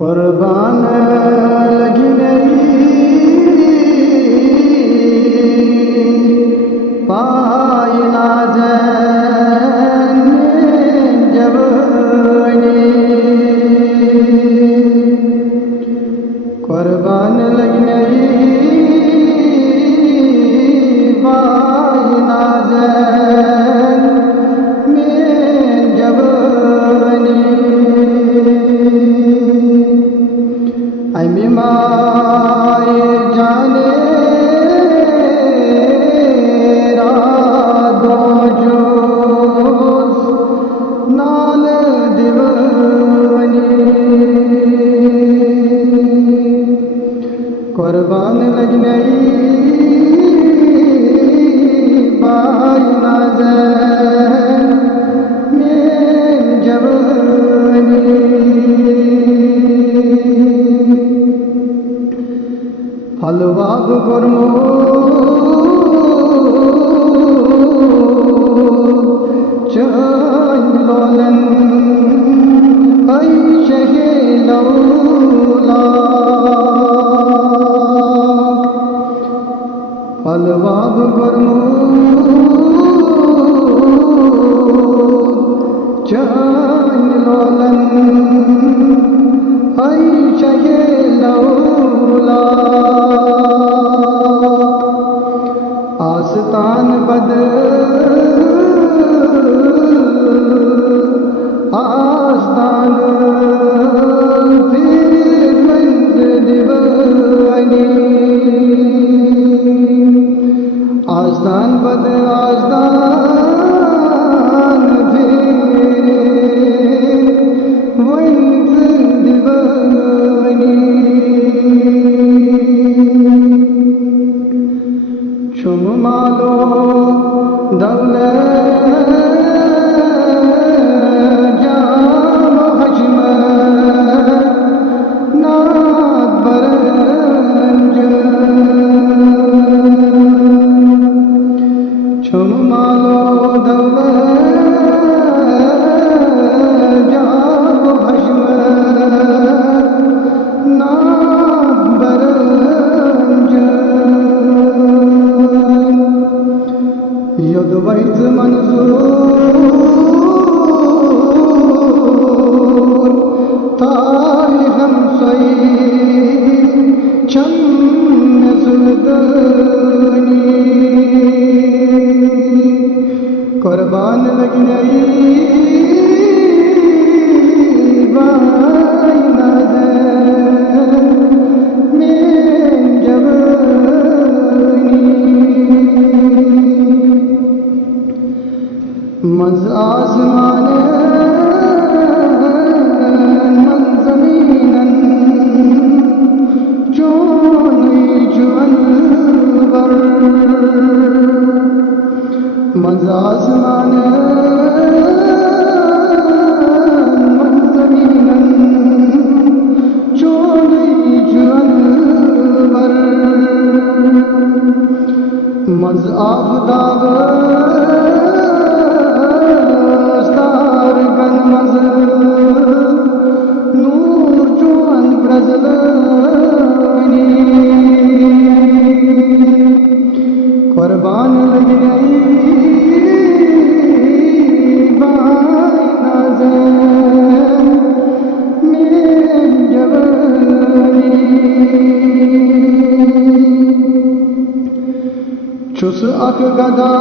कुर्बान लगी नहीं पाई नाज़न जवानी। कुर्बान लगी नहीं पाई नाज़न जवानी। माए जाने रादो जोश नाल दीवानी। कुर्बान लग नहीं पाई नाज़न में जवानी। हलवाब गुरमो चान लोलन आई शहे लौला। हलवाब गुरमो चान लोलन आई शहे लौला। आस्तान बद आस्तान फिर मंज़िल दीवानी। आस्तान बद आस्तान फिर मंज़िल दीवानी। चुम मालो दौलत जाम हजमत नात बरंज। चुम मालो दौलत जाम हजमत नात बरंज। युद्ध वैज मंजूर ताई हम सही चन्न सुल्तानी। कुर्बान लगी नहीं बाई नाज़न में जवानी। मज़ आसमान मन ज़मीनन चोनी जुअनवर। मज़ आसमान मन ज़मीनन चोनी जुअनवर। मज़ आफ़ताब नूर चुअन प्रज़लानी। कुर्बान लगी नहीं बाई नाज़न में जवानी। चुस अक गदा